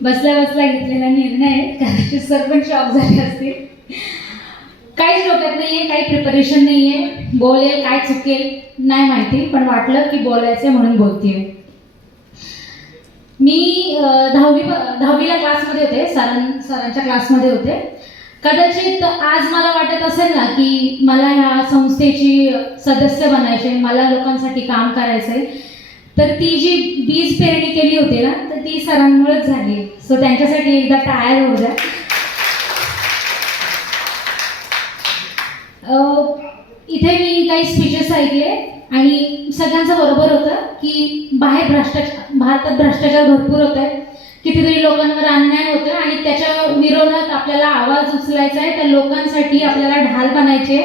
बसल्या बसल्या घेतलेला निर्णय कदाचित सर पण शॉक झाले असतील. काहीच डोक्यात नाहीये, काही प्रिपरेशन नाहीये, बोलेल काय चुकेल नाही माहिती, पण वाटलं की बोलायचं म्हणून बोलतेय. मी दहावीला क्लासमध्ये होते, सरांच्या क्लासमध्ये होते. कदाचित आज मला वाटत असेल ना की मला ह्या संस्थेची सदस्य बनायचे, मला लोकांसाठी काम करायचंय, तर ती जी बीज पेरणी केली होती ना, तर ती सरांमुळेच झाली. सो त्यांच्यासाठी एकदा टायर होऊ द्या. इथे मी काही स्पीचेस ऐकले आणि सगळ्यांचं बरोबर होतं की भारतात भ्रष्टाचार भरपूर होत आहे, कितीतरी लोकांवर अन्याय होतोय आणि त्याच्या विरोधात आपल्याला आवाज उचलायचा आहे, त्या लोकांसाठी आपल्याला ढाल बनायचे.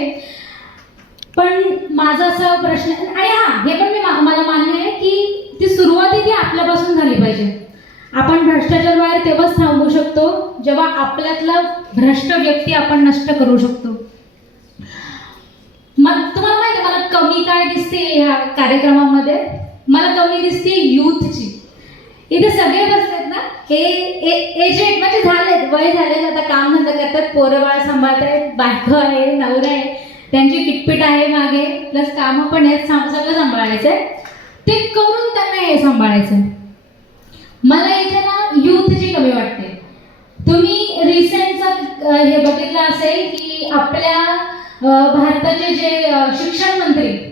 पण माझा असा प्रश्न, आणि हे पण मला मान्य आहे की ती सुरुवात ती आपल्यापासून झाली पाहिजे. आपण भ्रष्टाचार बाहेर तेव्हाच थांबवू शकतो जेव्हा आपल्यातला भ्रष्ट व्यक्ती आपण नष्ट करू शकतो. तुम्हाला माहिती मला कमी काय दिसते ह्या कार्यक्रमामध्ये? मला कमी दिसते युथची. इथे सगळे बसलेत ना, हे एजेड म्हणजे झालेत, वय झाले, आता काम धंदा करतात, पोरं बाळ सांभाळतायत, बायको आहे, नवरा आहे, त्यांची किटपिट आहे मागे, प्लस कामं पण आहेत, सगळं सांभाळायचंय. ते करून त्यांना हे सांभाळायचं. मला इथे ना युथची कमी वाटते. तुम्ही रिसेंटचा हे बघितलं असेल की आपल्या भारताचे जे शिक्षण मंत्री